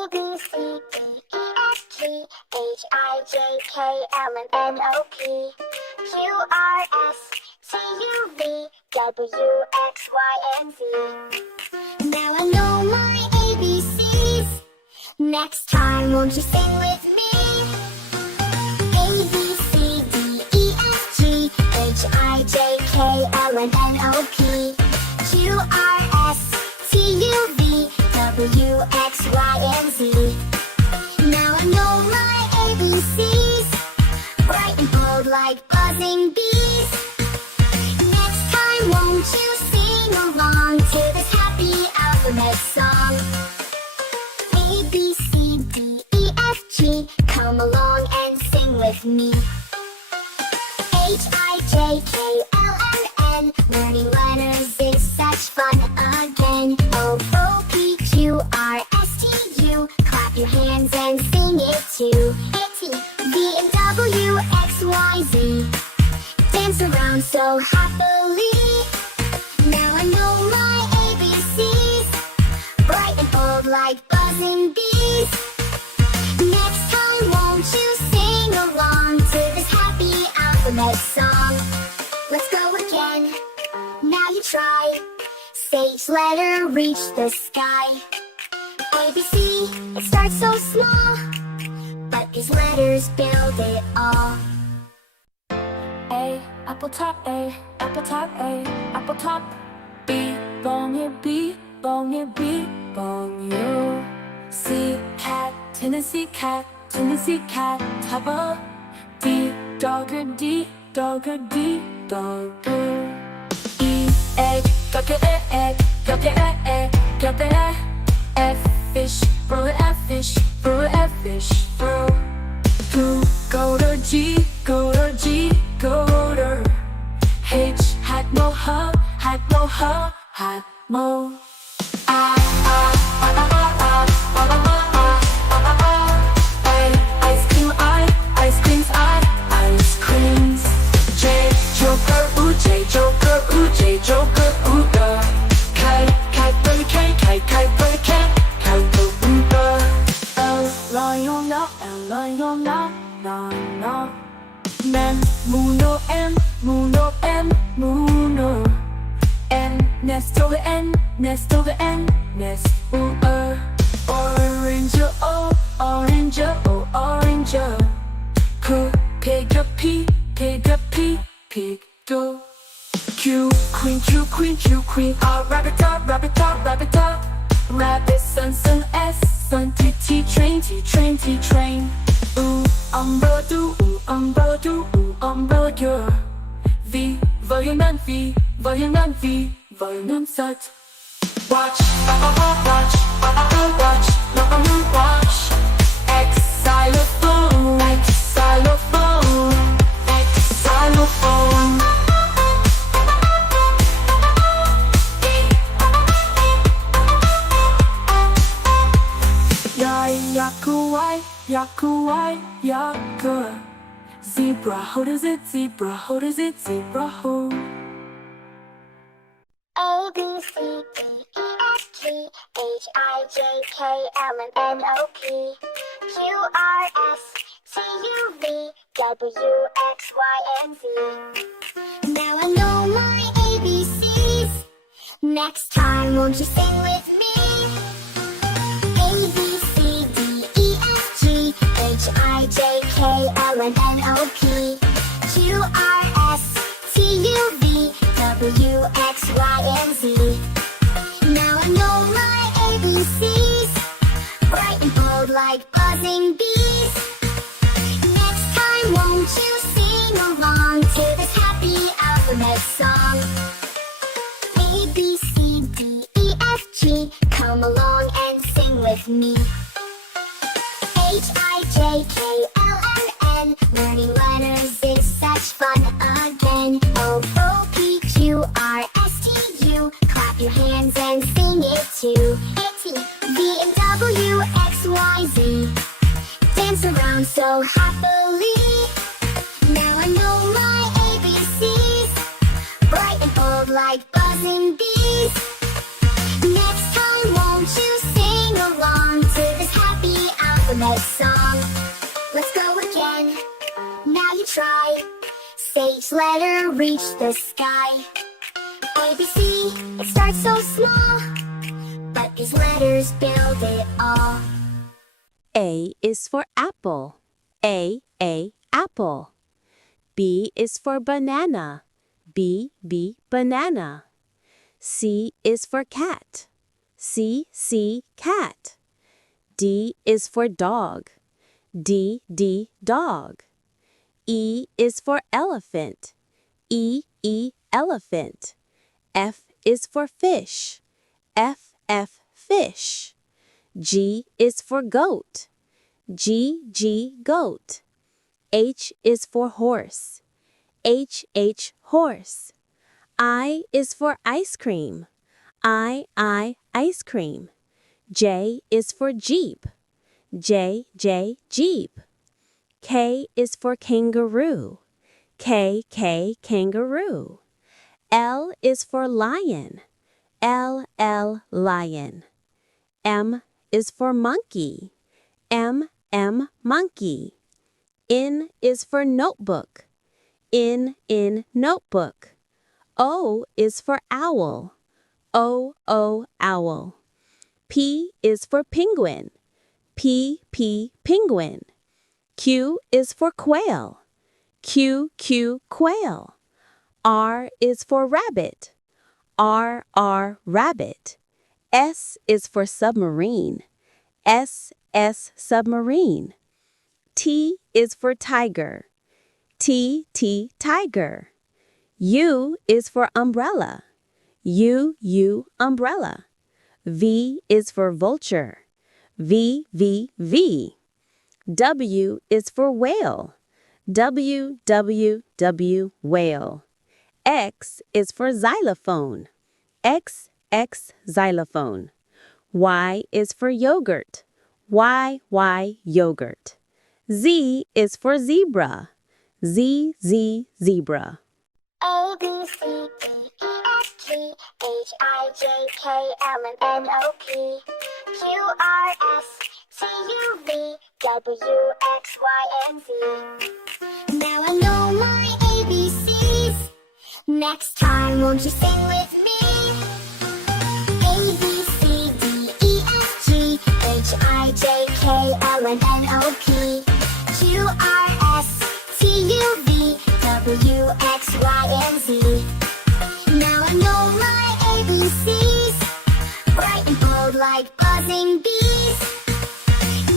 A, B, C, D, E, F, G, H, I, J, K, L, M, N, O, P, Q, R, S, T, U, V, W, X, Y, and Z. Now I know my ABCs. Next time, won't you sing with me? A, B, C, D, E, F, G, H, I, J, K, L, M, N, O, P, Q, R, S, T, U, V, W, X, Y, and Z. Now I know my ABCs, bright and bold like buzzing bees. Next time, won't you sing along to this happy alphabet song? A, B, C, D, E, F, G, come along and sing with me. H, I, J, K, L, M, N, learning letters is such fun again. O, P, Q, R, S, T, U, clap your hands and sing it too. T, V, and W, X, Y, Z, dance around so happily. Now I know my ABCs, bright and bold like buzzing bees. Next time, won't you sing along to this happy alphabet song? Let's go again, now you try. Say each letter reach the sky. ABC, it starts so small, but these letters build it all. A, apple top, A, apple top, A, apple top. B, bong here, B, bong here, B, bong you. C, cat, Tennessee cat, Tennessee cat, table. D, dogger, D, dogger, D, dogger. E, egg, got egg, egg, got egg, got egg. F, fish, bro, F, fish, bro, F, fish, bro. Who, go to G, go to G, go to H, hat, mo, ha, hat, mo, ha, hat, mo. Ice cream, ice creams, ice creams. J, joker, ooh, J, joker, ooh, J, joker, ooh, the. K, bird, K, bird, K, bird, ooh, the. L, lion, no, L, lion, no, no, no. Man, muno, M, muno, M, muno. N, nest over N, nest over N, nest, ooh, orange, O, orange, O, orange. Q, pig, a P, pig, a P, pig, do. Q, queen, Q, queen, Q, queen, R, rabbit, dog, rabbit, dog, rabbit, dog. Rabbit, sun, sun, S, sun, T, T, train, T, train, T, train. Ooh, umbrella, do, ooh, umbrella, do, ooh, umbrella, girl. V, violin, V, violin, V, violin, set. Watch, watch, watch, watch. X, xylophone, X, xylophone, X, xylophone. Yaku, yaku, yaku. Zebra, how does it, zebra, how does it, zebra, how? A, B, C, D, E, F, G, H, I, J, K, L, M, N, O, P, Q, R, S, T, U, V, W, X, Y, and Z. Now I know my ABCs. Next time, won't you sing with me? A, B, C, D, E, F, G, H, I, J, K, L, M, N, O, P, Q, R, S, T, U, V, W, X, Y, and Z. Now I know my ABCs, bright and bold like buzzing bees. Next time, won't you sing along to this happy alphabet song? A, B, C, D, E, F, G, come along and sing with me. H, I, J, K, L, M, N, learning letters is such fun again. O, P, Q, R, S, T, U, clap your hands and sing it too. T, V, and W, X, Y, Z, dance around so happily. Now I know my ABCs, bright and bold like buzzing bees. Next time, won't you sing along to this happy alphabet song. Let's go again. Now you try. Say each letter reach the sky. A, B, C, it starts so small, but these letters build it all. A is for apple. A, apple. B is for banana. B, banana. C is for cat. C, cat. D is for dog. D, dog. E is for elephant. E, elephant. F is for fish. F, fish. G is for goat. G, goat. H is for horse. H, horse. I is for ice cream. I, ice cream. J is for jeep. J, jeep. K is for kangaroo. K, kangaroo. L is for lion. L, lion. M is for monkey. M, monkey. N is for notebook. N, notebook. O is for owl. O, owl. P is for penguin. P, penguin. Q is for quail. Q, quail. R is for rabbit. R, rabbit. S is for submarine. S, submarine. T is for tiger. T, tiger. U is for umbrella. U, umbrella. V is for vulture. V, W is for whale. W, whale. X is for xylophone. X, xylophone. Y is for yogurt. Y, yogurt. Z is for zebra. Z, zebra. A, B, C, D, E, F, G, H, I, J, K, L, M, N, O, P, Q, R, S, T, U, V, W, X, Y, and Z. Now I know my ABCs. Next time, won't you sing with me? A, B, C, D, E, F, G, H, I, J, K, L, M, N, O, P, Q, R, S, T, U, V, W, X, Y, and Z. Now I know my ABCs, bright and bold like buzzing bees.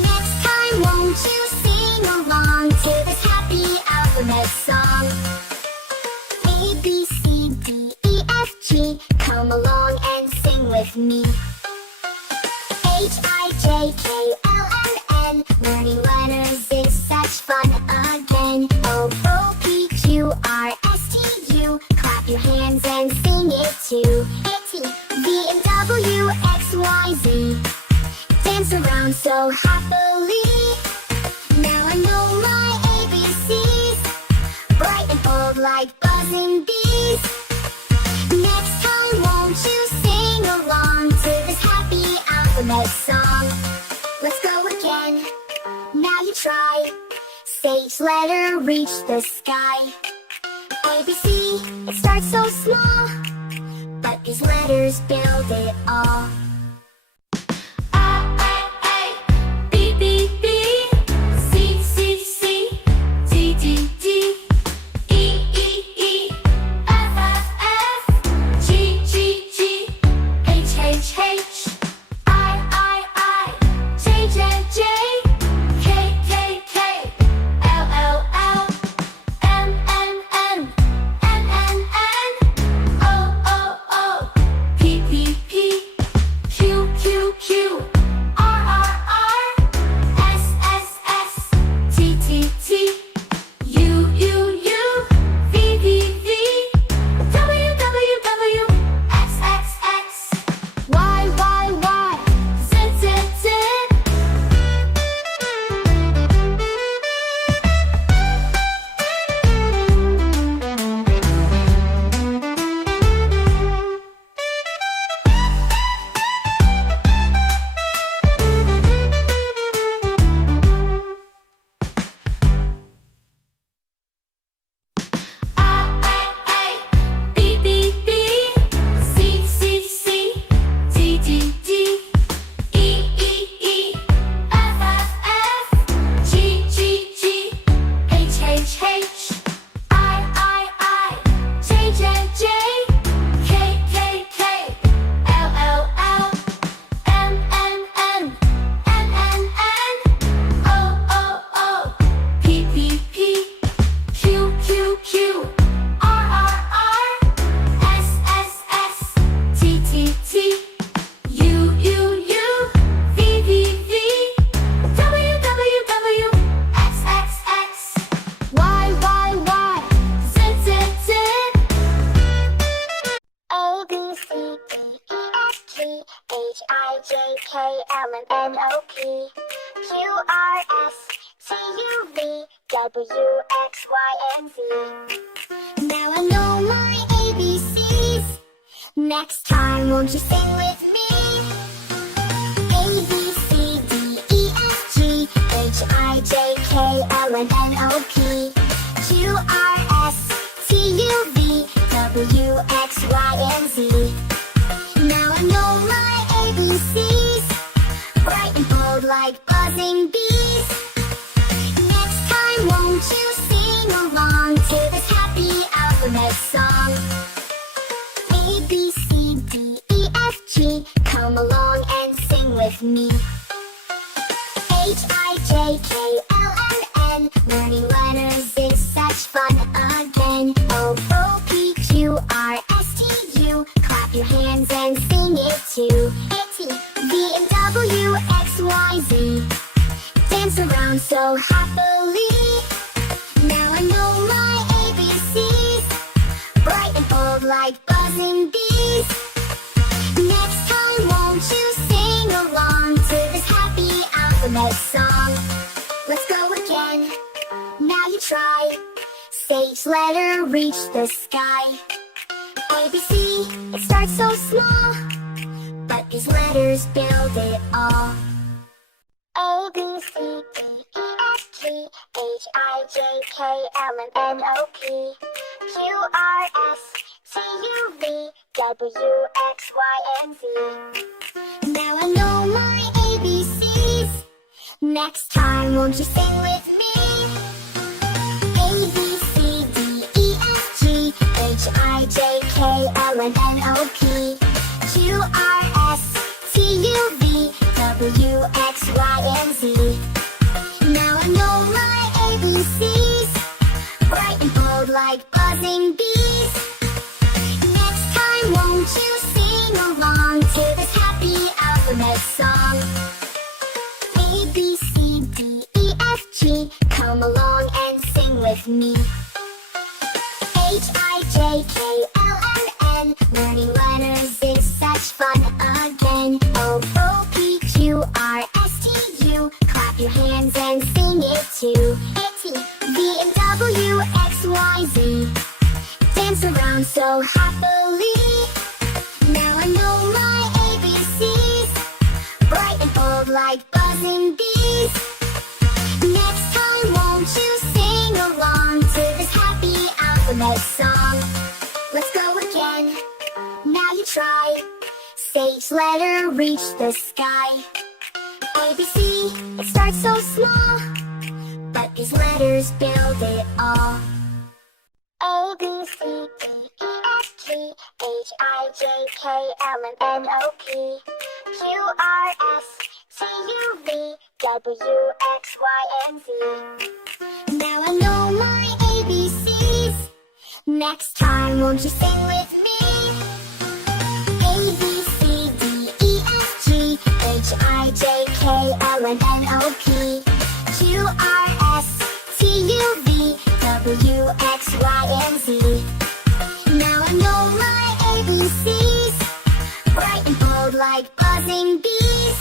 Next time, won't you sing along to this happy alphabet song? A, B, C, D, E, F, G, come along and sing with me. H, I, J, K, L, M, N, learning letters is such fun again. O, P, Q, R, S, T, U, clap your hands and sing it too. A, T, V, and W, X, Y, Z, dance around so happily. Now I know my ABCs, bright and bold like buzzing bees. Next time, won't you sing along to this happy alphabet song? Let's go again. Now you try. Say each letter reach the sky. A, B, C, it starts so small, but these letters build it all. P, Q, R, S, T, U, V, W, X, Y, and Z. Now I know my ABCs. Next time, won't you sing with me? A, B, C, D, E, F, G, H, I, J, K, L, M, N, O, P, Q, R, S, T, U, V, W, X, Y, and Z. Now I know my ABCs, bright and bold like buzzing bees. Next time, won't you sing along to this happy alphabet song? A, B, C, D, E, F, G, come along and sing with me. H, I, J, K, L, M, N, learning letters is such fun again. O, P, Q, R, S, T, U, clap your hands and sing it too. T, V, and W, X, Y, Z, dance around so happily. Now I know my ABCs, bright and bold like buzzing bees. Next time, won't you sing along to this happy alphabet song? Let's go again. Now you try. Say each letter reach the sky. ABC, it starts so small, but these letters build it all. A, B, C, D, E, F, G, H, I, J, K, L, M, N, O, P, Q, R, S, T, U, V, W, X, Y, and Z. Now I know my ABCs. Next time, won't you sing with me? A, B, C, D, E, F, G, H, I, J, K, L, M, N, O, P, Q, R, S, T, U, V, W, X, Y, and Z. Now I know my ABCs, bright and bold like buzzing bees. Next time, won't you sing along to this happy alphabet song? A, B, C, D, E, F, G, come along and sing with me. H, I, J, K, L, M, N, learning letters is such fun again. O, P, Q, R, S, T, U, clap your hands and sing it too. T, V, and W, X, Y, Z, dance around so happily. Now I know my ABCs, bright and bold like buzzing bees. Next time, won't you sing along to this happy alphabet song? Let's go again. Now you try. Say each letter reach the sky. ABC, it starts so small, but these letters build it all. A, B, C, D, E, F, G, H, I, J, K, L, M, N, O, P, Q, R, S, T, U, V, W, X, Y, and Z. Now I know my ABCs. Next time, won't you sing with me? A, B, C, D, E, F, G, H, I, J, K, L, M, N, O, P, Q, R, S, T, U, V, W, X, Y, and Z. Now I know my ABCs, bright and bold like buzzing bees.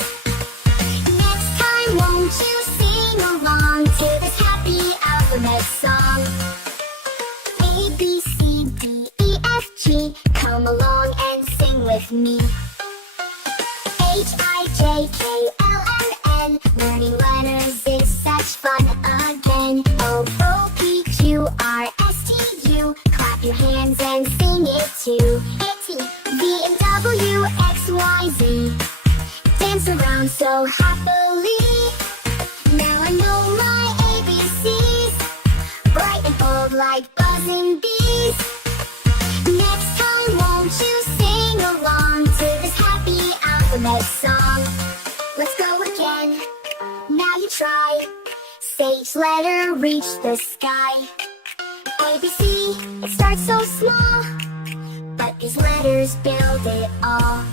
Next time, won't you sing along to this happy alphabet song? A, B, C, D, E, F, G, come along and sing with me. H, I, J, K, L, M, N, learning letters is such fun again. O, P, Q, R, S, T, U, clap your hands and sing it too. T, V, and W, X, Y, Z, dance around so happily. Now I know my ABCs, bright and bold like buzzing bees. Next time, won't you sing along to this happy alphabet song? Let's go again. Now you try. Say each letter reach the sky. ABC, it starts so small, but these letters build it all.